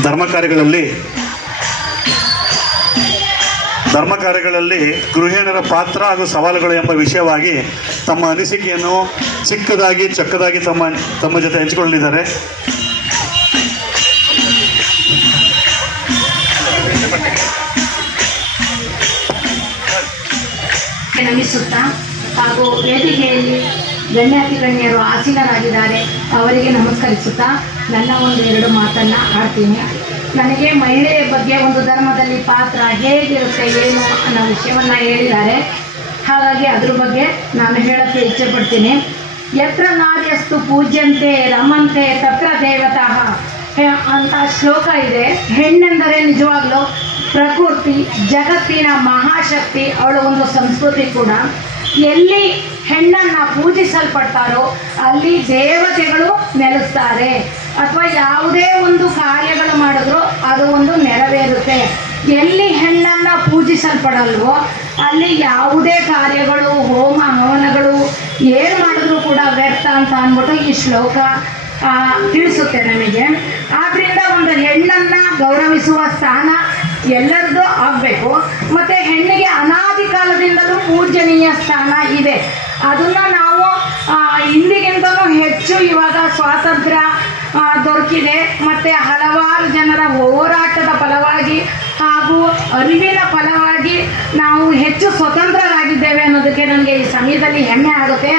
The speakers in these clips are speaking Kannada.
ಧರ್ಮ ಕಾರ್ಯಗಳಲ್ಲಿ ಗೃಹಿಣಿಯರ ಪಾತ್ರ ಹಾಗೂ ಸವಾಲುಗಳು ಎಂಬ ವಿಷಯವಾಗಿ ತಮ್ಮ ಅನಿಸಿಕೆಯನ್ನು ಚಿಕ್ಕದಾಗಿ ಚಕ್ಕದಾಗಿ ತಮ್ಮ ಜೊತೆ ಹಂಚಿಕೊಳ್ಳಲಿದ್ದಾರೆ. ನಮಿಸುತ್ತಾ ಹಾಗೂ ವೇದಿಕೆಯಲ್ಲಿ ಗಣ್ಯಾತಿ ಗಣ್ಯರು ಆಸೀನರಾಗಿದ್ದಾರೆ, ಅವರಿಗೆ ನಮಸ್ಕರಿಸುತ್ತಾ ನನ್ನ ಎರಡು ಮಾತನ್ನು ಆಡ್ತೀನಿ. ನನಗೆ ಮಹಿಳೆಯ ಬಗ್ಗೆ ಒಂದು ಧರ್ಮದಲ್ಲಿ ಪಾತ್ರ ಹೇಗಿರುತ್ತೆ ಏನು ಅನ್ನೋ ವಿಷಯವನ್ನು ಹೇಳಿದ್ದಾರೆ. ಹಾಗಾಗಿ ಅದ್ರ ಬಗ್ಗೆ ನಾನು ಹೇಳಕ್ಕೆ ಇಚ್ಛೆ ಪಡ್ತೀನಿ. ಯತ್ರ ನಾರ್ಯಸ್ತು ಪೂಜ್ಯಂತೆ ರಮಂತೆ ತತ್ರ ದೇವತಃ ಅಂತ ಶ್ಲೋಕ ಇದೆ. ಹೆಣ್ಣೆಂದರೆ ನಿಜವಾಗ್ಲೂ ಪ್ರಕೃತಿ, ಜಗತ್ತಿನ ಮಹಾಶಕ್ತಿ, ಅವಳ ಒಂದು ಸಂಸ್ಕೃತಿ ಕೂಡ. ಎಲ್ಲಿ ಹೆಣ್ಣನ್ನು ಪೂಜಿಸಲ್ಪಡ್ತಾರೋ ಅಲ್ಲಿ ದೇವತೆಗಳು ನೆಲೆಸ್ತಾರೆ, ಅಥವಾ ಯಾವುದೇ ಒಂದು ಕಾರ್ಯಗಳು ಮಾಡಿದ್ರು ಅದು ಒಂದು ನೆರವೇರುತ್ತೆ. ಎಲ್ಲಿ ಹೆಣ್ಣನ್ನು ಪೂಜಿಸಲ್ಪಡಲ್ವೋ ಅಲ್ಲಿ ಯಾವುದೇ ಕಾರ್ಯಗಳು, ಹೋಮ ಹವನಗಳು ಏನು ಮಾಡಿದ್ರು ಕೂಡ ವ್ಯರ್ಥ ಅಂತ ಅಂದ್ಬಿಟ್ಟು ಈ ಶ್ಲೋಕ ತಿಳಿಸುತ್ತೆ ನಮಗೆ. ಆದ್ದರಿಂದ ಒಂದು ಹೆಣ್ಣನ್ನು ಗೌರವಿಸುವ ಸ್ಥಾನ ಎಲ್ಲರದ್ದು ಆಗಬೇಕು. ಮತ್ತು ಹೆಣ್ಣಿಗೆ ಅನಾದಿ ಕಾಲದಿಂದಲೂ ಪೂಜನೀಯ ಸ್ಥಾನ ಇದೆ. ಅದನ್ನು ನಾವು ಹಿಂದಿಗಿಂತಲೂ ಹೆಚ್ಚು ಇವಾಗ ಸ್ವಾತಂತ್ರ್ಯ ದೊರಕಿದೆ, ಮತ್ತು ಹಲವಾರು ಜನರ ಹೋರಾಟದ ಫಲವಾಗಿ ಹಾಗೂ ಅರಿವಿನ ಫಲವಾಗಿ ನಾವು ಹೆಚ್ಚು ಸ್ವತಂತ್ರರಾಗಿದ್ದೇವೆ ಅನ್ನೋದಕ್ಕೆ ನನಗೆ ಈ ಸಮಯದಲ್ಲಿ ಹೆಮ್ಮೆ ಆಗುತ್ತೆ.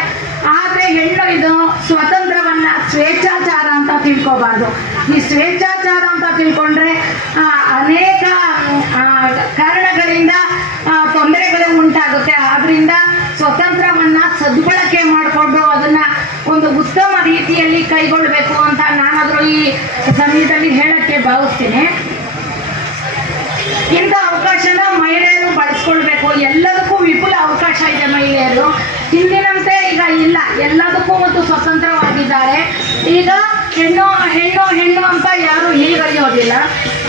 ಆದರೆ ಹೆಣ್ಣು ಇದು ಸ್ವತಂತ್ರವನ್ನು ಸ್ವೇಚ್ಛಾಚಾರ ಅಂತ ತಿಳ್ಕೊಬಾರ್ದು. ಈ ಸ್ವೇಚ್ಛಾಚಾರ ಅಂತ ತಿಳ್ಕೊಂಡ್ರೆ ಅನೇಕ ಕಾರಣಗಳಿಂದ ತೊಂದರೆಗಳು ಉಂಟಾಗುತ್ತೆ. ಆದ್ದರಿಂದ ಸ್ವತಂತ್ರವನ್ನು ಸದ್ಬಳಕೆ ಮಾಡಿಕೊಂಡು ಅದನ್ನು ಒಂದು ಉತ್ತಮ ರೀತಿಯಲ್ಲಿ ಕೈಗೊಳ್ಳಬೇಕು ಅಂತ ನಾನಾದರೂ ಈ ಸಮಯದಲ್ಲಿ ಹೇಳಕ್ಕೆ ಭಾವಿಸ್ತೀನಿ. ಇಂಥ ಅವಕಾಶನ ಮಹಿಳೆಯರು ಬಳಸ್ಕೊಳ್ಬೇಕು. ಎಲ್ಲದಕ್ಕೂ ವಿಪುಲ ಅವಕಾಶ ಇದೆ ಮಹಿಳೆಯರು. ಹಿಂದಿನಂತೆ ಈಗ ಇಲ್ಲ, ಎಲ್ಲದಕ್ಕೂ ಮತ್ತು ಸ್ವತಂತ್ರವಾಗಿದ್ದಾರೆ. ಈಗ ಹೆಣ್ಣು ಹೆಣ್ಣು ಹೆಣ್ಣು ಅಂತ ಯಾರು ಹೀಗರಿಯೋದಿಲ್ಲ.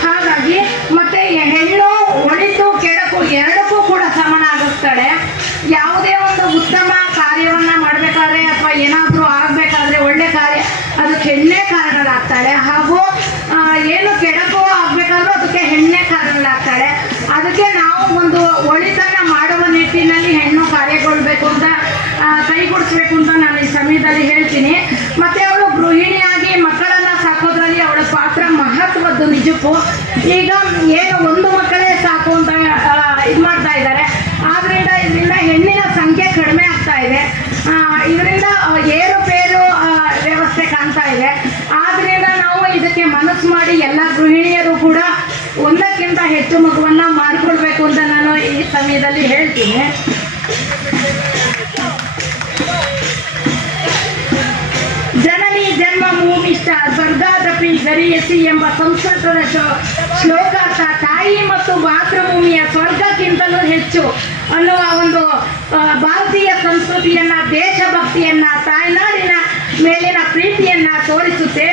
ಹಾಗಾಗಿ ಮತ್ತೆ ಹೆಣ್ಣು ಒಳಿತು ಕೆಡಕು ಎರಡಕ್ಕೂ ಕೂಡ ಸಮನಾಗಿಸ್ತಾಳೆ. ಯಾವುದೇ ಒಂದು ಉತ್ತಮ ಕಾರ್ಯವನ್ನು ಮಾಡಬೇಕಾದ್ರೆ ಅಥವಾ ಏನಾದರೂ ಆಗಬೇಕಾದ್ರೆ ಒಳ್ಳೆ ಕಾರ್ಯ ಅದಕ್ಕೆ ಹೆಣ್ಣೆ ಕಾರಣಗಳಾಗ್ತಾಳೆ, ಹಾಗೂ ಏನು ಕೆಡಕು ಆಗಬೇಕಾದ್ರೂ ಅದಕ್ಕೆ ಹೆಣ್ಣೆ ಕಾರಣಗಳಾಗ್ತಾಳೆ. ಅದಕ್ಕೆ ನಾವು ಒಂದು ಒಳಿತನ್ನು ಮಾಡುವ ನಿಟ್ಟಿನಲ್ಲಿ ಹೆಣ್ಣು ಕಾರ್ಯಗೊಳ್ಬೇಕು ಅಂತ ಕೈಗೂಡಿಸ್ಬೇಕು ಅಂತ ನಾನು ಈ ಸಮಯದಲ್ಲಿ ಹೇಳ್ತೀನಿ. ಮತ್ತು ಅವಳು ಗೃಹಿಣಿಯಾಗಿ ಮಕ್ಕಳನ್ನು ಸಾಕೋದ್ರಲ್ಲಿ ಅವಳ ಪಾತ್ರ ಮಹತ್ವದ್ದು ನಿಜಕ್ಕೂ. ಈಗ ಏನು ಒಂದು ಮಕ್ಕಳೇ ಸಾಕು ಅಂತ ಇದು ಮಾಡ್ತಾ ಇದ್ದಾರೆ. ಆದ್ದರಿಂದ ಇದರಿಂದ ಹೆಣ್ಣಿನ ಸಂಖ್ಯೆ ಕಡಿಮೆ ಆಗ್ತಾ ಇದೆ. ಇದರಿಂದ ಏರುಪೇರು ವ್ಯವಸ್ಥೆ ಕಾಣ್ತಾ ಇದೆ. ಆದ್ದರಿಂದ ನಾವು ಇದಕ್ಕೆ ಮನಸ್ಸು ಮಾಡಿ ಎಲ್ಲ ಗೃಹಿಣಿಯರು ಕೂಡ ಒಂದಕ್ಕಿಂತ ಹೆಚ್ಚು ಮಗುವನ್ನು ಮಾಡಿಕೊಳ್ಬೇಕು ಅಂತ ನಾನು ಈ ಸಮಯದಲ್ಲಿ ಹೇಳ್ತೀನಿ. ಜನನಿ ಜನ್ಮ ಭೂಮಿಷ್ಠ ಸ್ವರ್ಗಾದಪಿ ಗರಿಯಸಿ ಎಂಬ ಸಂಸ್ಕೃತದ ಶ್ಲೋಕಾರ್ಥ ತಾಯಿ ಮತ್ತು ಮಾತೃಭೂಮಿಯ ಸ್ವರ್ಗಕ್ಕಿಂತಲೂ ಹೆಚ್ಚು ಅನ್ನುವ ಒಂದು ಭಾರತೀಯ ಸಂಸ್ಕೃತಿಯನ್ನ, ದೇಶಭಕ್ತಿಯನ್ನ, ತಾಯ್ನಾಡಿನ ಮೇಲಿನ ಪ್ರೀತಿಯನ್ನ ತೋರಿಸುತ್ತೆ.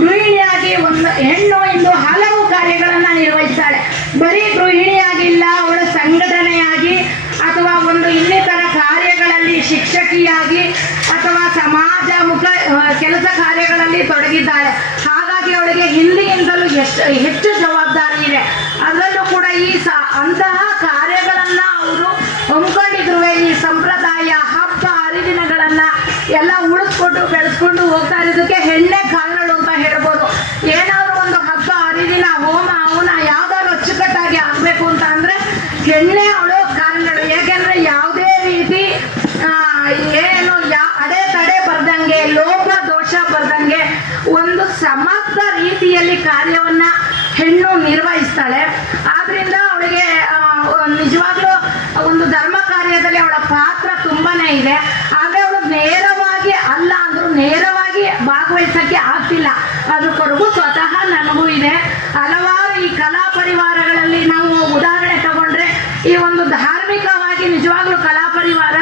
ಗೃಹಿಣಿಯಾಗಿ ಒಂದು ಹೆಣ್ಣು ಇಂದು ಹಲವು ಕಾರ್ಯಗಳನ್ನು ನಿರ್ವಹಿಸ್ತಾಳೆ. ಬರೀ ಗೃಹಿಣಿಯಾಗಿಲ್ಲ, ಅವಳು ಸಂಘಟನೆಯಾಗಿ ಅಥವಾ ಒಂದು ಇನ್ನಿತರ ಕಾರ್ಯಗಳಲ್ಲಿ ಶಿಕ್ಷಕಿಯಾಗಿ ಅಥವಾ ಸಮಾಜಮುಖ ಕೆಲಸ ಕಾರ್ಯಗಳಲ್ಲಿ ತೊಡಗಿದ್ದಾಳೆ. ಹಾಗಾಗಿ ಅವಳಿಗೆ ಹಿಂದಿಗಿಂತಲೂ ಹೆಚ್ಚು ಜವಾಬ್ದಾರಿ ಇದೆ. ಅದರಲ್ಲೂ ಕೂಡ ಅಂತಹ ಕಾರ್ಯಗಳನ್ನು ಅವರು ಹಮ್ಮಿಕೊಂಡಿದ್ರು. ಈ ಸಂಪ್ರದಾಯ, ಹಬ್ಬ ಹರಿದಿನಗಳನ್ನು ಎಲ್ಲ ಉಳಿಸ್ಕೊಂಡು ಬೆಳೆಸ್ಕೊಂಡು ಹೋಗ್ತಾ ಇರೋದಕ್ಕೆ ಹೆಣ್ಣೆ ಕಾರಣಗಳು ಅಂತ ಹೇಳ್ಬೋದು. ಏನಾದರೂ ಒಂದು ಹಬ್ಬ ಹರಿದಿನ, ಹೋಮ ಹವನ ಯಾವ್ದಾದ್ರು ಅಚ್ಚುಕಟ್ಟಾಗಿ ಆಗಬೇಕು ಅಂತ ಅಂದರೆ ಹೆಣ್ಣೆ ಅವಳು ಕಾರಣಗಳು. ಏಕೆಂದರೆ ಯಾವುದೇ ರೀತಿ ಏನು ಅಡೆತಡೆ ಬರ್ದಂಗೆ, ಲೋಪ ದೋಷ ಬರ್ದಂಗೆ ಒಂದು ಸಮಗ್ರ ರೀತಿಯಲ್ಲಿ ಕಾರ್ಯವನ್ನು ಹೆಣ್ಣು ನಿರ್ವಹಿಸ್ತಾಳೆ. ಆದ್ದರಿಂದ ಅವಳಿಗೆ ನಿಜವಾಗ್ಲೂ ಒಂದು ಧರ್ಮ ಕಾರ್ಯದಲ್ಲಿ ಅವಳ ಪಾತ್ರ ತುಂಬಾನೇ ಇದೆ. ಆದರೆ ಅವಳು ನೇರವಾಗಿ ಅಲ್ಲ ಅಂದರೂ ನೇರವಾಗಿ ಭಾಗವಹಿಸೋಕ್ಕೆ ಆಗ್ತಿಲ್ಲ. ಅದ್ರ ಕೊರಗು ಸ್ವತಃ ನನಗೂ ಇದೆ. ಹಲವಾರು ಈ ಕಲಾ ಪರಿವಾರಗಳಲ್ಲಿ ನಾವು ಉದಾಹರಣೆ ತಗೊಂಡ್ರೆ ಈ ಒಂದು ಧಾರ್ಮಿಕವಾಗಿ ನಿಜವಾಗ್ಲೂ ಕಲಾ ಪರಿವಾರ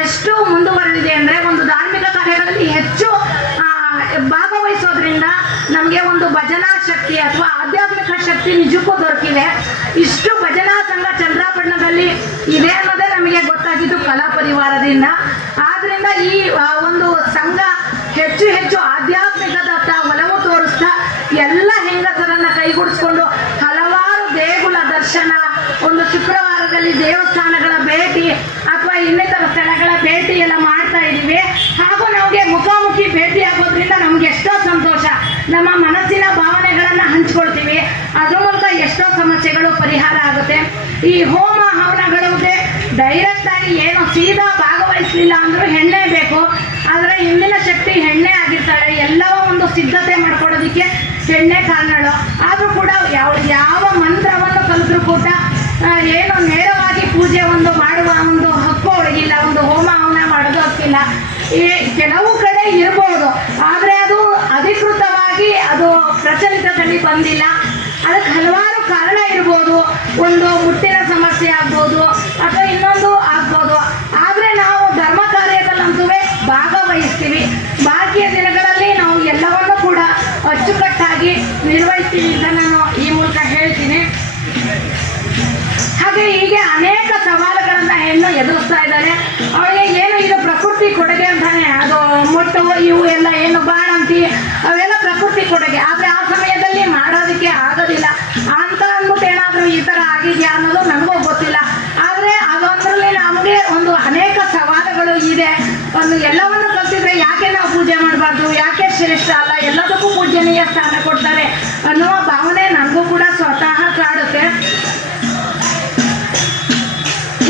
ಎಷ್ಟು ಮುಂದುವರೆದಿದೆ ಅಂದರೆ ಒಂದು ಧಾರ್ಮಿಕ ಕಾರ್ಯಗಳಲ್ಲಿ ಹೆಚ್ಚು ಭಾಗವಹಿಸೋದ್ರಿಂದ ನಮಗೆ ಒಂದು ಭಜನಾ ಶಕ್ತಿ ಅಥವಾ ಆಧ್ಯಾತ್ಮಿಕ ಶಕ್ತಿ ನಿಜಕ್ಕೂ ದೊರಕಿದೆ. ಇಷ್ಟು ಭಜನಾ ಸಂಘ ಚಂದ್ರಾಪಟ್ಟಣದಲ್ಲಿ ಇದೆ ಅನ್ನೋದೇ ನಮಗೆ ಗೊತ್ತಾಗಿದ್ದು ಕಲಾ ಪರಿವಾರದಿಂದ. ಆದ್ದರಿಂದ ಈ ಒಂದು ಸಂಘ ಹೆಚ್ಚು ಹೆಚ್ಚು ಆಧ್ಯಾತ್ಮಿಕದತ್ತ ಒಲವು ತೋರಿಸ್ತಾ ಎಲ್ಲ ಹೆಂಗ ಹೆಂಗಸರನ್ನ ಕೈಗೂಡಿಸ್ಕೊಂಡು ಹಲವಾರು ದೇಗುಲ ದರ್ಶನ, ಒಂದು ಶುಕ್ರವಾರದಲ್ಲಿ ದೇವಸ್ಥಾನಗಳ ಭೇಟಿ ಅಥವಾ ಇನ್ನಿತರ ಸ್ಥಳಗಳ ಭೇಟಿ ಎಲ್ಲ ಮಾಡ್ತಾ ಇದ್ದೀವಿ. ಹಾಗೂ ನಮಗೆ ಮುಖಾಮುಖಿ ಭೇಟಿ ಆಗೋದ್ರಿಂದ ನಮ್ಗೆ ಎಷ್ಟೋ ಸಂತೋಷ, ನಮ್ಮ ಮನಸ್ಸಿನ ಭಾವನೆಗಳನ್ನ ಹಂಚ್ಕೊಳ್ತೀವಿ. ಅದ್ರ ಮೂಲಕ ಎಷ್ಟೋ ಸಮಸ್ಯೆಗಳು ಪರಿಹಾರ ಆಗುತ್ತೆ. ಈ ಹೋಮ ಹವನಗಳಿಗೆ ಡೈರೆಕ್ಟ್ ಆಗಿ ಏನು ಸೀದಾ ಭಾಗವಹಿಸಲಿಲ್ಲ ಅಂದ್ರೂ ಹೆಣ್ಣೆ ಬೇಕು. ಆದರೆ ಹಿಂದಿನ ಶಕ್ತಿ ಹೆಣ್ಣೆ ಆಗಿರ್ತಾಳೆ. ಎಲ್ಲವ ಒಂದು ಸಿದ್ಧತೆ ಮಾಡ್ಕೊಳ್ಳೋದಕ್ಕೆ ಹೆಣ್ಣೆ ಕಾರಣಗಳು. ಆದರೂ ಕೂಡ ಯಾವ ಮಂತ್ರವನ್ನು ಕಲಿದ್ರು ಕೂಡ ಏನು ನೇರವಾಗಿ ಪೂಜೆ ಒಂದು ಮಾಡುವ ಒಂದು ಹಕ್ಕು ಅವಳಿಗಿಲ್ಲ, ಒಂದು ಹೋಮ ಹವನ ಮಾಡೋದು ಹಕ್ಕಿಲ್ಲ. ಈ ಕೆಲವು ಕಡೆ ಇರ್ಬೋದು, ಆದರೆ ಅದು ಅಧಿಕೃತವಾಗಿ ಅದು ಪ್ರಚಲಿತದಲ್ಲಿ ಬಂದಿಲ್ಲ. ಅದಕ್ಕೆ ಹಲವಾರು ಕಾರಣ ಇರ್ಬೋದು. ಒಂದು ಮುಟ್ಟಿನ ಸಮಸ್ಯೆ ಆಗ್ಬೋದು ಅಥವಾ ಇನ್ನೊಂದು ಆಗ್ಬೋದು. ಆದರೆ ನಾವು ಧರ್ಮ ಕಾರ್ಯದಲ್ಲಂತೂ ಭಾಗವಹಿಸ್ತೀವಿ. ಬಾಕಿಯ ದಿನಗಳಲ್ಲಿ ನಾವು ಎಲ್ಲವನ್ನೂ ಕೂಡ ಅಚ್ಚುಕಟ್ಟಾಗಿ ನಿರ್ವಹಿಸ್ತೀವಿ ಅಂತ ನಾನು ಈ ಮೂಲಕ ಹೇಳ್ತೀನಿ. ಹಾಗೆ ಹೀಗೆ ಅನೇಕ ಸವಾಲುಗಳನ್ನ ಹೆಣ್ಣು ಎದುರಿಸ್ತಾ ಇದ್ದಾರೆ. ಅವಳಿಗೆ ಏನು ಇದು ಪ್ರಕೃತಿ ಕೊಡುಗೆ ಅಂತಾನೆ, ಅದು ಮೊಟ್ಟು ಇವು ಎಲ್ಲ ಏನು ಬಾಣಂತಿ ಅವೆಲ್ಲ ಪ್ರಕೃತಿ ಕೊಡುಗೆ. ಆದರೆ ಆ ಸಮಯದಲ್ಲಿ ಮಾಡೋದಕ್ಕೆ ಆಗೋದಿಲ್ಲ ಅಂತ ಅಂದ್ಬಿಟ್ಟು ಏನಾದರೂ ಈ ಥರ ಆಗಿದೆಯಾ ಅನ್ನೋದು ನನಗೂ ಗೊತ್ತಿಲ್ಲ. ಆದರೆ ಅದೊಂದರಲ್ಲಿ ನಮಗೆ ಒಂದು ಅನೇಕ ಸವಾಲುಗಳು ಇದೆ. ಒಂದು ಎಲ್ಲವನ್ನು ಕಲ್ತಿದ್ರೆ ಯಾಕೆ ನಾವು ಪೂಜೆ ಮಾಡಬಾರ್ದು, ಯಾಕೆ ಶ್ರೇಷ್ಠ ಅಲ್ಲ, ಎಲ್ಲದಕ್ಕೂ ಪೂಜನೀಯ ಸ್ಥಾನ ಕೊಡ್ತಾರೆ ಅನ್ನುವ ಭಾವನೆ ನನಗೂ ಕೂಡ ಸ್ವತಃ ಕಾಡುತ್ತೆ.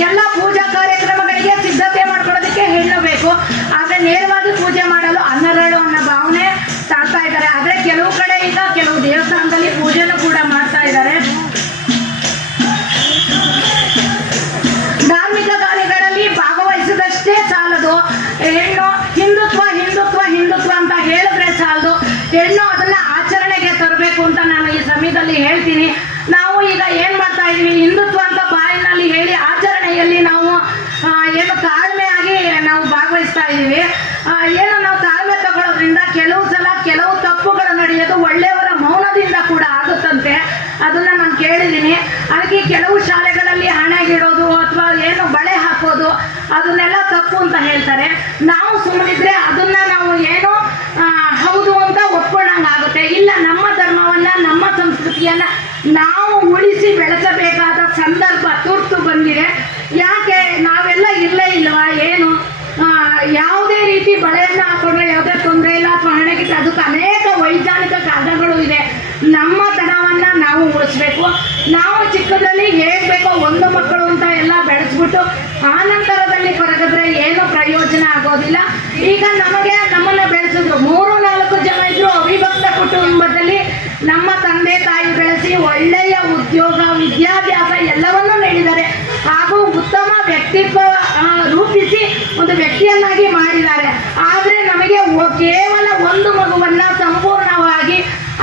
ಎಲ್ಲ ಪೂಜಾ ಕಾರ್ಯಕ್ರಮಗಳಿಗೆ ಸಿದ್ಧತೆ ಮಾಡ್ಕೊಳ್ಳೋದಕ್ಕೆ ಹೆಣ್ಣು ಬೇಕು. ಆದರೆ ನೇರವಾಗಿ ಪೂಜೆ ಮಾಡಲು ಅನ್ನರಳು ಅನ್ನೋ ಭಾವನೆ ತಾಳ್ತಾ ಇದ್ದಾರೆ. ಆದರೆ ಕೆಲವು ಕಡೆ ಈಗ ಕೆಲವು ದೇವಸ್ಥಾನದಲ್ಲಿ ಪೂಜೆನೂ ಕೂಡ ಮಾಡ್ತಾ ಇದ್ದಾರೆ. ಧಾರ್ಮಿಕ ಕಾರ್ಯಗಳಲ್ಲಿ ಭಾಗವಹಿಸಿದಷ್ಟೇ ಸಾಲದು. ಹೆಣ್ಣು ಹಿಂದುತ್ವ ಹಿಂದುತ್ವ ಹಿಂದುತ್ವ ಅಂತ ಹೇಳಿದ್ರೆ ಸಾಲದು. ಹೆಣ್ಣು ಅದನ್ನ ಆಚರಣೆಗೆ ತರಬೇಕು ಅಂತ ನಾನು ಈ ಸಮಯದಲ್ಲಿ ಹೇಳ್ತೀನಿ. ನಾವು ಈಗ ಏನ್ ಮಾಡ್ತಾ ಇದೀವಿ, ಹಿಂದುತ್ವ ಅಂತ ಬಾಯಿನಲ್ಲಿ ಹೇಳಿ ಆಚರಣೆಯಲ್ಲಿ ನಾವು ಏನು ತಾಳ್ಮೆಯಾಗಿ ನಾವು ಭಾಗವಹಿಸ್ತಾ ಇದ್ದೀವಿ. ಏನು ನಾವು ತಾಳ್ಮೆ ತಗೊಳ್ಳೋದ್ರಿಂದ ಕೆಲವು ಸಲ ಕೆಲವು ತಪ್ಪುಗಳು ನಡೆಯೋದು ಒಳ್ಳೆಯವರ ಮೌನದಿಂದ ಕೂಡ ಆಗುತ್ತಂತೆ. ಅದನ್ನ ನಾನು ಕೇಳಿದ್ದೀನಿ. ಅದಕ್ಕೆ ಕೆಲವು ಶಾಲೆಗಳಲ್ಲಿ ಹಣೆಗಿಡೋದು ಅಥವಾ ಏನು ಬಳೆ ಹಾಕೋದು ಅದನ್ನೆಲ್ಲ ತಪ್ಪು ಅಂತ ಹೇಳ್ತಾರೆ. ನಾವು ಸುಮ್ಮನಿದ್ರೆ ಅದನ್ನ ನಾವು ಏನು ಹೌದು ಅಂತ ಒಪ್ಕೊಂಡಂಗಾಗುತ್ತೆ. ಇಲ್ಲ, ನಮ್ಮ ಧರ್ಮವನ್ನ ನಮ್ಮ ಸಂಸ್ಕೃತಿಯನ್ನ ನಾವು ಉಳಿಸಿ ಬೆಳೆಸಬೇಕಾದ ಸಂದರ್ಭ ತುರ್ತು ಬಂದಿದೆ. ಯಾಕೆ ನಾವೆಲ್ಲ ಇರಲೇ ಇಲ್ವಾ ಏನು? ಯಾವುದೇ ರೀತಿ ಬಳೆಯನ್ನು ಹಾಕೊಂಡ್ರೆ ಯಾವುದೇ ತೊಂದರೆ ಇಲ್ಲ ಅಥವಾ ಹಣೆಗಿಟ್ಟು, ಅದಕ್ಕೆ ಅನೇಕ ವೈಜ್ಞಾನಿಕ ಕಾರಣಗಳು ಇದೆ. ನಮ್ಮ ತನವನ್ನ ನಾವು ಉಳಿಸ್ಬೇಕು. ನಾವು ಚಿಕ್ಕದಲ್ಲಿ ಹೇಗ್ ಬೇಕೋ ಒಂದು ಮಕ್ಕಳು ಅಂತ ಎಲ್ಲ ಬೆಳೆಸ್ಬಿಟ್ಟು ಆ ನಂತರದಲ್ಲಿ ಕೊರಗಿದ್ರೆ ಏನು ಪ್ರಯೋಜನ ಆಗೋದಿಲ್ಲ. ಈಗ ನಮ್ಮನ್ನ ಬೆಳೆಸಿದ್ರು 3-4 ಜನ ಇದ್ರು ಅವಿಭಕ್ತ ಕುಟುಂಬದಲ್ಲಿ ನಮ್ಮ ತಂದೆ ತಾಯಿ ಬೆಳೆಸಿ ಒಳ್ಳೆಯ ಉದ್ಯೋಗ ವಿದ್ಯಾಭ್ಯಾಸ ಎಲ್ಲವನ್ನೂ ನೀಡಿದ್ದಾರೆ. ಹಾಗೂ ಉತ್ತಮ ವ್ಯಕ್ತಿತ್ವ ರೂಪಿಸಿ ಒಂದು ವ್ಯಕ್ತಿಯನ್ನಾಗಿ ಮಾಡಿದ್ದಾರೆ. ಆದರೆ ನಮಗೆ ಕೇವಲ ಒಂದು ಮಗುವನ್ನ ಸಂಪೂರ್ಣವಾಗಿ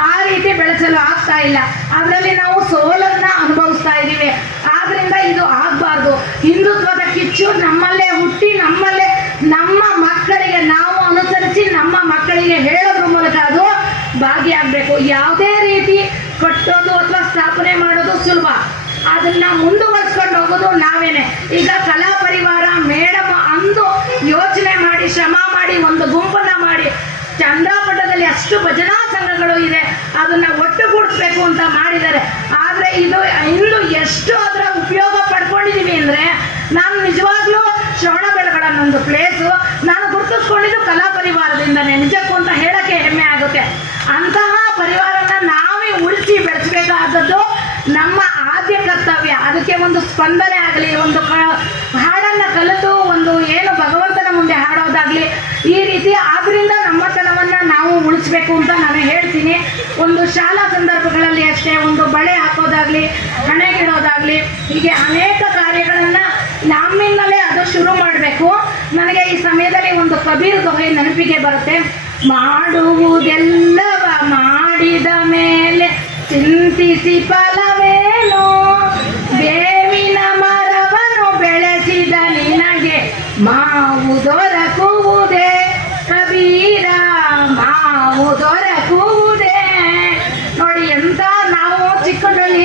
ಆ ರೀತಿ ಬೆಳೆಸಲು ಆಗ್ತಾ ಇಲ್ಲ. ಅದರಲ್ಲಿ ನಾವು ಸೋಲನ್ನ ಅನುಭವಿಸ್ತಾ ಇದ್ದೀವಿ. ಆದ್ರಿಂದ ಇದು ಆಗ್ಬಾರ್ದು. ಹಿಂದುತ್ವದ ಕಿಚ್ಚು ನಮ್ಮಲ್ಲೇ ಹುಟ್ಟಿ ನಮ್ಮಲ್ಲೇ ನಮ್ಮ ಮಕ್ಕಳಿಗೆ ನಾವು ಅನುಸರಿಸಿ ನಮ್ಮ ಮಕ್ಕಳಿಗೆ ಹೇಳೋದ್ರ ಮೂಲಕ ಅದು ಭಾಗಿಯಾಗಬೇಕು. ಯಾವುದೇ ರೀತಿ ಕಟ್ಟೋದು ಅಥವಾ ಸ್ಥಾಪನೆ ಮಾಡೋದು ಸುಲಭ, ಅದನ್ನ ಮುಂದುವರ್ಸ್ಕೊಂಡು ಹೋಗೋದು ನಾವೇನೆ. ಈಗ ಕಲಾ ಪರಿವಾರ ಮೇಡಮ್ ಅಂದು ಯೋಚನೆ ಮಾಡಿ ಶ್ರಮ ಮಾಡಿ ಒಂದು ಗುಂಪನ್ನ ಮಾಡಿ ಚಂದ್ರಾಪಟ್ಟಣದಲ್ಲಿ ಅಷ್ಟು ಭಜನಾ ಸಂಘಗಳು ಇದೆ, ಅದನ್ನ ಒಟ್ಟುಗೂಡಿಸ್ಬೇಕು ಅಂತ ಮಾಡಿದ್ದಾರೆ. ಆದ್ರೆ ಇದು ಇಂದು ಎಷ್ಟು ಅದರ ಉಪಯೋಗ ಪಡ್ಕೊಂಡಿದೀವಿ ಅಂದ್ರೆ, ನಾನು ನಿಜವಾಗ್ಲೂ ಶ್ರವಣ ಬೆಳಗೊಳನ್ನೊಂದು ಪ್ಲೇಸು ನಾನು ಗುರುತಿಸ್ಕೊಂಡಿದ್ದು ಕಲಾ ಪರಿವಾರದಿಂದನೇ, ನಿಜಕ್ಕೂ ಅಂತ ಹೇಳಕ್ಕೆ ಹೆಮ್ಮೆ ಆಗುತ್ತೆ. ಅಂತಹ ಪರಿವಾರನ ನಾವೇ ಉಳಿಸಿ ಬೆಳೆಸಬೇಕಾದದ್ದು ನಮ್ಮ ಆದ್ಯ ಕರ್ತವ್ಯ. ಅದಕ್ಕೆ ಒಂದು ಸ್ಪಂದನೆ ಆಗಲಿ, ಒಂದು ಹಾಡನ್ನ ಕಲಿತು ಒಂದು ಏನು ಭಗವಂತನ ಮುಂದೆ ಹಾಡೋದಾಗ್ಲಿ, ಈ ರೀತಿ ಆದ್ರಿಂದ ನಮ್ಮತನವನ್ನ ನಾವು ಉಳಿಸ್ಬೇಕು ಅಂತ ನಾನು ಹೇಳ್ತೀನಿ. ಒಂದು ಶಾಲಾ ಸಂದರ್ಭಗಳಲ್ಲಿ ಅಷ್ಟೇ ಒಂದು ಬಳೆ ಹಾಕೋದಾಗ್ಲಿ, ಹಣೆಗಿಡೋದಾಗ್ಲಿ, ಹೀಗೆ ಅನೇಕ ಕಾರ್ಯಗಳನ್ನ ನಮ್ಮಿಂದಲೇ ಅದು ಶುರು ಮಾಡಬೇಕು. ನನಗೆ ಈ ಸಮಯದಲ್ಲಿ ಒಂದು ಕಬೀರ್ ದೊಹೆ ನೆನಪಿಗೆ ಬರುತ್ತೆ. ಮಾಡುವುದೆಲ್ಲವ ಮಾಡಿದ ಮೇಲೆ ಚಿಂತಿಸಿ ಫಲವೇನು, ಬೇವಿನ ಮರವನ್ನು ಬೆಳೆಸಿದ ನಿನಗೆ ಮಾವು ದೊರಕುವುದೇ ಕಬೀರ, ಮಾವು ದೊರಕುವುದೇ. ನೋಡಿ, ಎಂತ ನಾವು ಚಿಕ್ಕದಲ್ಲಿ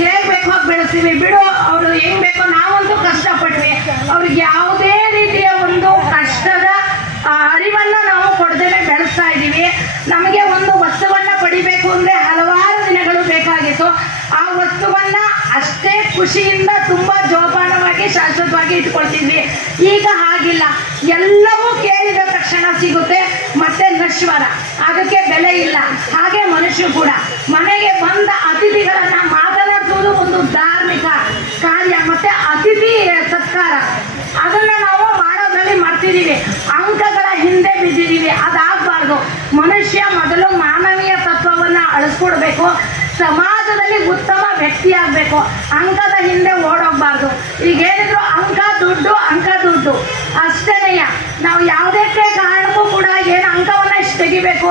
ಹೇಗ್ ಬೇಕೋ ಬೆಳೆಸ್ತೀವಿ ಬಿಡು, ಅವರು ಹೆಂಗ್ ಬೇಕೋ ನಾವಂತೂ ಕಷ್ಟಪಟ್ವಿ. ಅವ್ರಿಗೆ ಯಾವುದೇ ರೀತಿಯ ಒಂದು ಕಷ್ಟದ ಅರಿವನ್ನ ನಾವು ಕೊಡದೇನೆ ಬೆಳೆಸ್ತಾ ಇದ್ದೀವಿ. ನಮಗೆ ಒಂದು ವಸ್ತುವನ್ನ ಪಡಿಬೇಕು ಅಂದ್ರೆ ಹಲವಾರು ಖುಷಿಯಿಂದ ತುಂಬಾ ಜೋಪಾನವಾಗಿ ಶಾಶ್ವತವಾಗಿ ಇಟ್ಕೊಳ್ತಿದ್ವಿ. ಈಗ ಹಾಗಿಲ್ಲ, ಎಲ್ಲವೂ ಕೇಳಿದ ತಕ್ಷಣ ಸಿಗುತ್ತೆ, ಮತ್ತೆ ನಶ್ವರ, ಅದಕ್ಕೆ ಬೆಲೆ ಇಲ್ಲ. ಹಾಗೆ ಮನುಷ್ಯ ಕೂಡ ಮನೆಗೆ ಬಂದ ಅತಿಥಿಗಳನ್ನ ಮಾತನಾಡಿಸುವುದು ಒಂದು ಧಾರ್ಮಿಕ ಕಾರ್ಯ, ಮತ್ತೆ ಅತಿಥಿ ಸತ್ಕಾರ ಅದನ್ನ ನಾವು ಮಾಡೋದ್ರಲ್ಲಿ ಮಾಡ್ತಿದೀವಿ, ಅಂಕಗಳ ಹಿಂದೆ ಬಿದ್ದಿದ್ದೀವಿ. ಅದಾಗಬಾರ್ದು. ಮನುಷ್ಯ ಮೊದಲು ಮಾನವೀಯ ತತ್ವವನ್ನ ಅಳಿಸ್ಕೊಡ್ಬೇಕು, ಸಮಾಜದಲ್ಲಿ ಉತ್ತಮ ವ್ಯಕ್ತಿ ಆಗ್ಬೇಕು, ಅಂಕದ ಹಿಂದೆ ಓಡೋಗ್ಬಾರ್ದು. ಈಗ ಏನಿದ್ರು ಅಂಕ ದುಡ್ಡು ಅಷ್ಟೇನೆಯ. ನಾವು ಯಾವುದೇ ಕಾರಣಕ್ಕೂ ಕೂಡ ಏನು ಅಂಕವನ್ನ ಇಷ್ಟು ತೆಗಿಬೇಕು.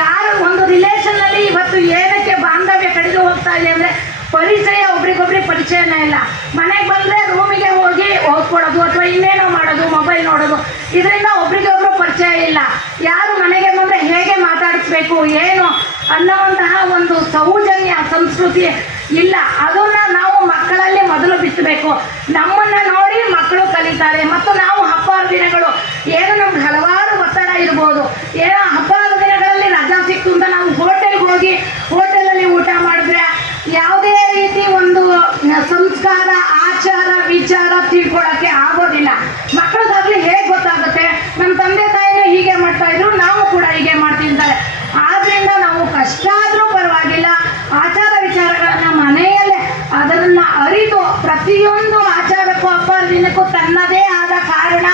ಯಾರು ಒಂದು ರಿಲೇಷನ್ ನಲ್ಲಿ ಇವತ್ತು ಏನಕ್ಕೆ ಬಾಂಧವ್ಯ ಕಡಿದು ಹೋಗ್ತಾ ಇದೆ ಅಂದ್ರೆ ಪರಿಚಯ, ಒಬ್ರಿಗೊಬ್ರಿಗೆ ಪರಿಚಯನೇ ಇಲ್ಲ. ಮನೆಗೆ ಬಂದ್ರೆ ರೂಮಿಗೆ ಹೋಗಿ ಓದ್ಕೊಳ್ಳೋದು ಅಥವಾ ಇನ್ನೇನೋ ಮಾಡೋದು, ಮೊಬೈಲ್ ನೋಡೋದು, ಇದರಿಂದ ಒಬ್ರಿಗೊಬ್ರು ಪರಿಚಯ ಇಲ್ಲ. ಯಾರು ಮನೆಗೆ ಬಂದ್ರೆ ಹೇಗೆ ಮಾತಾಡಿಸ್ಬೇಕು ಏನು ಅನ್ನೋವಂತಹ ಒಂದು ಸೌಜನ್ಯ ಸಂಸ್ಕೃತಿ ಇಲ್ಲ. ಅದನ್ನ ನಾವು ಮಕ್ಕಳಲ್ಲಿ ಮೊದಲು ಬಿತ್ತಬೇಕು. ನಮ್ಮನ್ನ ನೋಡಿ ಮಕ್ಕಳು ಕಲಿತಾರೆ. ಮತ್ತು ನಾವು ಹಬ್ಬ ದಿನಗಳು ಏನು ನಮ್ಗೆ ಹಲವಾರು ಒತ್ತಡ ಇರ್ಬೋದು, ಏನೋ ಹಬ್ಬ ದಿನಗಳಲ್ಲಿ ರಜಾ ಸಿಕ್ತು ಅಂತ ನಾವು ಹೋಟೆಲ್ಗೆ ಹೋಗಿ ಹೋಟೆಲಲ್ಲಿ ಊಟ ಮಾಡಿದ್ರೆ ಯಾವುದೇ ರೀತಿ ಒಂದು ಸಂಸ್ಕಾರ, ಆಚಾರ, ವಿಚಾರ ತಿಳ್ಕೊಳಕ್ಕೆ ಆಗೋದಿಲ್ಲ. ಮಕ್ಕಳಿಗಾಗ್ಲಿ ಹೇಗೆ ಗೊತ್ತಾಗುತ್ತೆ? ನಮ್ಮ ತಂದೆ ತಾಯಿನೂ ಹೀಗೆ ಮಾಡ್ತಾ ಇದ್ರು, ನಾವು ಕೂಡ ಹೀಗೆ ಮಾಡ್ತಿದ್ದಾರೆ. ಆದ್ರಿಂದ ನಾವು ಕಷ್ಟ ಆದ್ರೂ ಪರವಾಗಿಲ್ಲ, ಆಚಾರ ವಿಚಾರಗಳನ್ನ ಮನೆಯಲ್ಲೇ ಅದನ್ನ ಅರಿತು, ಪ್ರತಿಯೊಂದು ಆಚಾರಕ್ಕೂ ಹಬ್ಬ ದಿನಕ್ಕೂ ತನ್ನದೇ ಆದ ಕಾರಣ,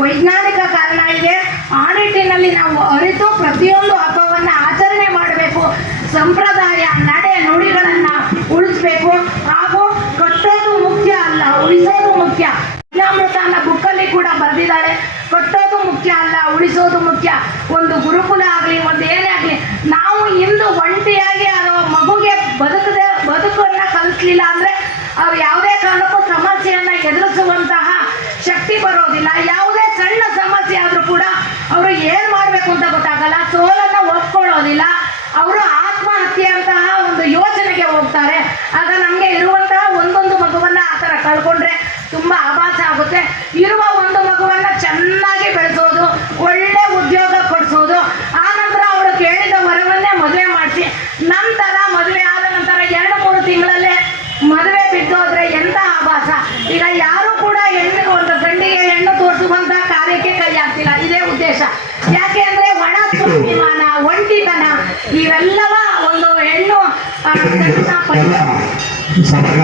ವೈಜ್ಞಾನಿಕ ಕಾರಣ ಇದೆ. ಆ ನಿಟ್ಟಿನಲ್ಲಿ ನಾವು ಅರಿತು ಪ್ರತಿಯೊಂದು ಹಬ್ಬವನ್ನ ಆಚರಣೆ ಮಾಡಬೇಕು. ಸಂಪ್ರದಾಯ, ನಡೆ, ನುಡಿಗಳನ್ನ ಉಳಿಸ್ಬೇಕು. ಹಾಗೂ ಕಟ್ಟೋದು ಮುಖ್ಯ ಅಲ್ಲ, ಉಳಿಸೋದು ಮುಖ್ಯ. ಅಮೃತ ಅನ್ನೋ ಬುಕ್ಕಲ್ಲಿ ಕೂಡ ಬರೆದಿದ್ದಾರೆ, ಕಟ್ಟೋದು ಮುಖ್ಯ ಅಲ್ಲ, ಉಳಿಸೋದು ಮುಖ್ಯ. ಒಂದು ಗುರುಕುಲ ಆಗ್ಲಿ, ಒಂದು ಏನೇ ಆಗ್ಲಿ, ನಾವು ಇಂದು ಒಂಟಿಯಾಗಿ ಮಗುಗೆ ಬದುಕನ್ನ ಕಲಿಸ್ಲಿಲ್ಲ ಅಂದ್ರೆ ಅವ್ರು ಯಾವುದೇ ಕಾರಣಕ್ಕೂ ಸಮಸ್ಯೆಯನ್ನ ಎದುರಿಸುವಂತಹ ಶಕ್ತಿ ಬರೋದಿಲ್ಲ. ಯಾವುದೇ ಸಣ್ಣ ಸಮಸ್ಯೆ ಆದ್ರೂ ಕೂಡ ಅವರು ಏನ್ ಮಾಡ್ಬೇಕು ಅಂತ ಗೊತ್ತಾಗಲ್ಲ, ಸೋಲನ್ನ ಒಪ್ಕೊಳ್ಳೋದಿಲ್ಲ, ಅವರು ಆತ್ಮಹತ್ಯೆ ಅಂತಹ ಒಂದು ಯೋಚನೆಗೆ ಹೋಗ್ತಾರೆ. ಆಗ ನಮ್ಗೆ ಇರುವಂತಹ ಒಂದೊಂದು ಮಗುವನ್ನ ಆತರ ಕಳ್ಕೊಂಡ್ರೆ ತುಂಬಾ ಆಭಾಸ ಆಗುತ್ತೆ. ಇರುವ ಒಂದು ಮಗುವನ್ನ ಚೆನ್ನಾಗಿ ಬೆಳೆಸೋದು, ಒಳ್ಳೆ ಉದ್ಯೋಗ ಕೊಡಿಸೋದು, ಆ ನಂತರ ಅವಳು ಕೇಳಿದ ವರವನ್ನೇ ಮದುವೆ ಮಾಡಿಸಿ, ನಂತರ ಮದುವೆ ಆದ ನಂತರ 2-3 ತಿಂಗಳಲ್ಲೇ ಮದುವೆ ಬಿದ್ದೋದ್ರೆ ಎಂತ ಆಭಾಸ. ಈಗ ಯಾರು ಕೂಡ ಹೆಣ್ಣಿಗೆ, ಒಂದು ಗಂಡಿಗೆ ಹೆಣ್ಣು ತೋರಿಸುವಂತ ಕಾರ್ಯಕ್ಕೆ ಕೈ ಹಾಕ್ತಿಲ್ಲ. ಇದೇ ಉದ್ದೇಶ. ಯಾಕೆ ಅಂದ್ರೆ ಒಣ ಸ್ವಾಭಿಮಾನ, ಒಂಟಿತನ ಇವೆಲ್ಲವ ಒಂದು ಹೆಣ್ಣು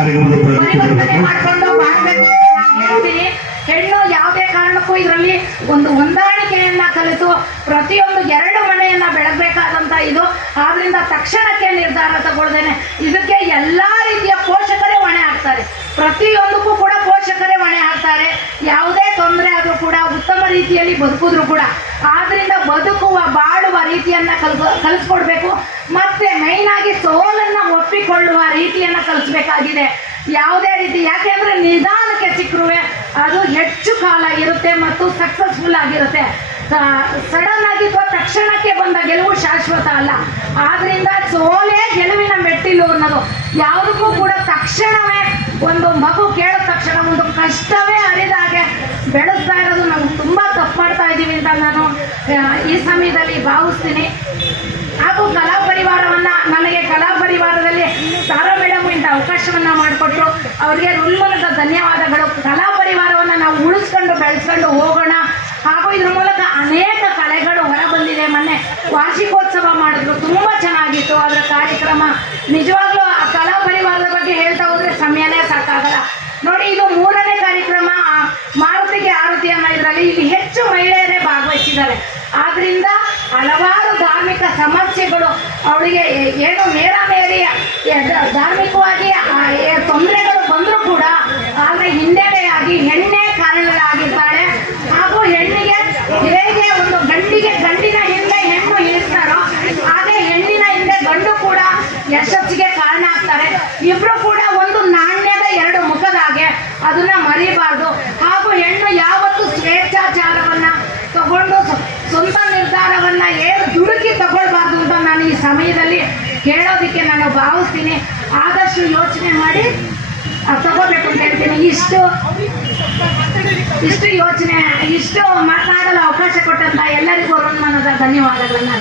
ಪರಿವರ್ತನೆ ಮಾಡ್ಕೊಂಡು ಮಾಡ್ಬೇಕು ಅಂತ ನಾನು ಹೇಳ್ತೀನಿ. ಹೆಣ್ಣು ಯಾವುದೇ ಕಾರಣಕ್ಕೂ ಇದರಲ್ಲಿ ಒಂದು ಹೊಂದಾಣಿಕೆಯನ್ನ ಕಲಿತು ಪ್ರತಿಯೊಂದು 2 ಮನೆಯನ್ನ ಬೆಳಗಬೇಕಾದಂತ ಇದು. ಆದ್ರಿಂದ ತಕ್ಷಣಕ್ಕೆ ನಿರ್ಧಾರ ತಗೊಳ್ದೇನೆ ಇದಕ್ಕೆ ಎಲ್ಲಾ ರೀತಿಯ ಪೋಷಕರೇ ಹೊಣೆ ಹಾಕ್ತಾರೆ. ಪ್ರತಿಯೊಂದಕ್ಕೂ ಕೂಡ ಪೋಷಕರೇ ಹೊಣೆ ಹಾಕ್ತಾರೆ. ಯಾವುದೇ ತೊಂದರೆ ಆದ್ರೂ ಕೂಡ ಉತ್ತಮ ರೀತಿಯಲ್ಲಿ ಬದುಕಿದ್ರು ಕೂಡ. ಆದ್ರಿಂದ ಬದುಕುವ, ಬಾಳುವ ರೀತಿಯನ್ನ ಕಲಿಸ್ಕೊಡ್ಬೇಕು. ಮತ್ತೆ ಮೈನ್ ಆಗಿ ಸೋಲನ್ನ ಒಪ್ಪಿಕೊಳ್ಳುವ ರೀತಿಯನ್ನ ಕಲಿಸ್ಬೇಕಾಗಿದೆ. ಯಾವುದೇ ರೀತಿ, ಯಾಕೆಂದ್ರೆ ನಿಧಾನಕ್ಕೆ ಸಿಕ್ಕರುವೆ ಅದು ಹೆಚ್ಚು ಕಾಲ ಇರುತ್ತೆ ಮತ್ತು ಸಕ್ಸಸ್ಫುಲ್ ಆಗಿರುತ್ತೆ. ಸಡನ್ ಆಗಿ ತಕ್ಷಣಕ್ಕೆ ಬಂದ ಗೆಲುವು ಶಾಶ್ವತ ಅಲ್ಲ. ಆದ್ರಿಂದ ಸೋಲೇ ಗೆಲುವಿನ ಮೆಟ್ಟಿಲು ಅನ್ನೋದು ಯಾವುದಕ್ಕೂ ಕೂಡ ತಕ್ಷಣವೇ ಒಂದು ಮಗು ಕೇಳಿದ ತಕ್ಷಣ ಒಂದು ಕಷ್ಟವೇ ಅರಿದ ಹಾಗೆ ಬೆಳೆಸ್ತಾ ಇರೋದು ನಾವು ತುಂಬಾ ತಪ್ಪು ಮಾಡ್ತಾ ಇದ್ದೀವಿ ಅಂತ ನಾನು ಈ ಸಮಯದಲ್ಲಿ ಭಾವಿಸ್ತೀನಿ. ಹಾಗೂ ಕಲಾ ಪರಿವಾರವನ್ನ, ನನಗೆ ಕಲಾ ಪರಿವಾರದಲ್ಲಿ ತಾರಾ ಮೇಡಮ್ ಇಂಥ ಅವಕಾಶವನ್ನ ಮಾಡಿಕೊಟ್ರು, ಅವ್ರಿಗೆ ಹೃನ್ಮೂಲಕ ಧನ್ಯವಾದಗಳು. ಕಲಾ ಪರಿವಾರವನ್ನ ನಾವು ಉಳಿಸ್ಕೊಂಡು ಬೆಳೆಸ್ಕೊಂಡು ಹೋಗೋಣ. ಹಾಗೂ ಇದ್ರ ಮೂಲಕ ಅನೇಕ ಕಲೆಗಳು ಹೊರ ಬಂದಿದೆ. ಮೊನ್ನೆ ವಾರ್ಷಿಕೋತ್ಸವ ಮಾಡಿದ್ರು, ತುಂಬಾ ಚೆನ್ನಾಗಿತ್ತು ಅದರ ಕಾರ್ಯಕ್ರಮ. ನಿಜವಾಗ್ಲೂ ಆ ಕಲಾ ಪರಿವಾರದ ಬಗ್ಗೆ ಹೇಳ್ತಾ ಹೋದ್ರೆ ಸಮಯನೇ ಸಾಕಾಗಲ್ಲ. ನೋಡಿ, ಇದು 3ನೇ ಕಾರ್ಯಕ್ರಮ ಮಾರುತಿಗೆ ಆರತಿ ಅನ್ನೋ ಇದರಲ್ಲಿ. ಇಲ್ಲಿ ಹೆಚ್ಚು ಮಹಿಳೆಯರೇ ಭಾಗವಹಿಸಿದ್ದಾರೆ. ಆದ್ರಿಂದ ಹಲವಾರು ಧಾರ್ಮಿಕ ಸಮಸ್ಯೆಗಳು ಅವಳಿಗೆ ಏನು ಮೇರಿ ಧಾರ್ಮಿಕವಾಗಿ ತೊಂದರೆಗಳು ಬಂದರೂ ಕೂಡ ಆದ್ರೆ ಹಿನ್ನೆಲೆಯಾಗಿ ಹೆಣ್ಣೆ ಕಾರಣರಾಗಿದ್ದಾಳೆ. ಹಾಗೂ ಹೆಣ್ಣಿಗೆ ಹೇಗೆ ಒಂದು ಗಂಡಿನ ಹಿಂದೆ ಹೆಣ್ಣು ಇರ್ತಾರೋ ಹಾಗೆ ಹೆಣ್ಣಿನ ಹಿಂದೆ ಗಂಡು ಕೂಡ ಯಶಸ್ಸಿಗೆ ಕಾರಣ ಆಗ್ತಾರೆ. ಇಬ್ರು ಕೂಡ ಒಂದು ನಾಣ್ಯದ 2 ಮುಖದ ಹಾಗೆ, ಅದನ್ನ ಮರಿಬಾರ್ದು. ಹಾಗೂ ಹೆಣ್ಣು ಯಾವತ್ತು ಸ್ವೇಚ್ಛಾಚಾರವನ್ನ ತಗೊಂಡು ಸ್ವಂತ ನಿರ್ಧಾರವನ್ನ ಏನು ದುಡುಕಿ ತಗೊಳ್ಬಾರ್ದು ಅಂತ ನಾನು ಈ ಸಮಯದಲ್ಲಿ ಹೇಳೋದಕ್ಕೆ ನಾನು ಭಾವಿಸ್ತೀನಿ. ಆದಷ್ಟು ಯೋಚನೆ ಮಾಡಿ ತಗೋಬೇಕು ಅಂತ ಹೇಳ್ತೀನಿ. ಇಷ್ಟು ಮಾತನಾಡಲು ಅವಕಾಶ ಕೊಟ್ಟಂತ ಎಲ್ಲರಿಗೂ ಹೃನ್ಮನದ ಧನ್ಯವಾದಗಳನ್ನ.